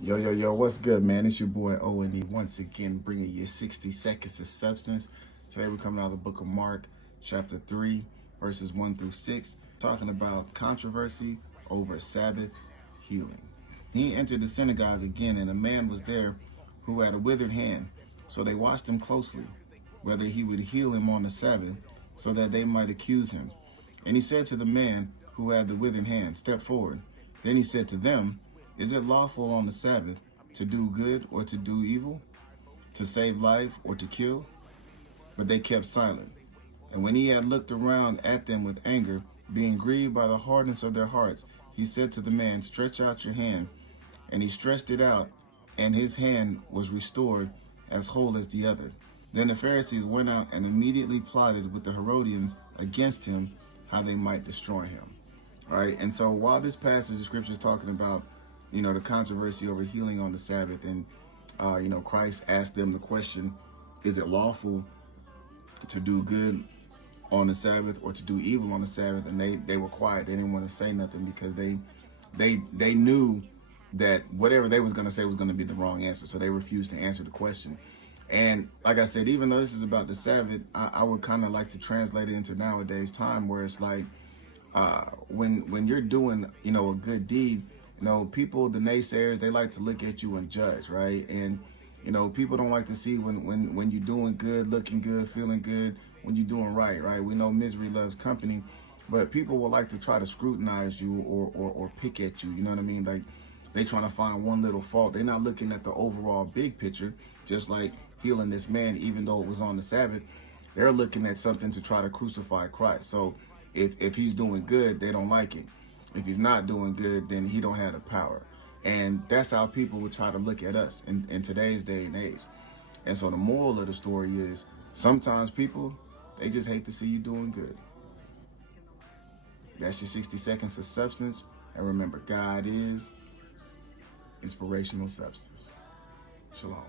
Yo, what's good, man? It's your boy O.N.E once again, bringing you 60 seconds of substance. Today we're coming out of the book of Mark, chapter 3, verses 1 through 6, talking about controversy over Sabbath healing. He entered the synagogue again, and a man was there who had a withered hand. So they watched him closely, whether he would heal him on the Sabbath, so that they might accuse him. And he said to the man who had the withered hand, "Step forward." Then he said to them, "Is it lawful on the Sabbath to do good or to do evil, to save life or to kill?" But they kept silent. And when he had looked around at them with anger, being grieved by the hardness of their hearts, he said to the man, "Stretch out your hand." And he stretched it out, and his hand was restored as whole as the other. Then the Pharisees went out and immediately plotted with the Herodians against him, how they might destroy him. All right, and so while this passage of scripture is talking about, the controversy over healing on the Sabbath, and Christ asked them the question, is it lawful to do good on the Sabbath or to do evil on the Sabbath? And they were quiet. They didn't want to say nothing because they knew that whatever they was going to say was going to be the wrong answer. So they refused to answer the question. And like I said, even though this is about the Sabbath, I would kind of like to translate it into nowadays time, where it's like, when you're doing, a good deed, people, the naysayers, they like to look at you and judge, right? And, people don't like to see when you're doing good, looking good, feeling good, when you're doing right, right? We know misery loves company, but people will like to try to scrutinize you or pick at you, you know what I mean? Like, they trying to find one little fault. They're not looking at the overall big picture, just like healing this man, even though it was on the Sabbath. They're looking at something to try to crucify Christ. So if he's doing good, they don't like him. If he's not doing good, then he don't have the power. And that's how people would try to look at us in today's day and age. And so the moral of the story is, sometimes people, they just hate to see you doing good. That's your 60 seconds of substance. And remember, God is inspirational substance. Shalom.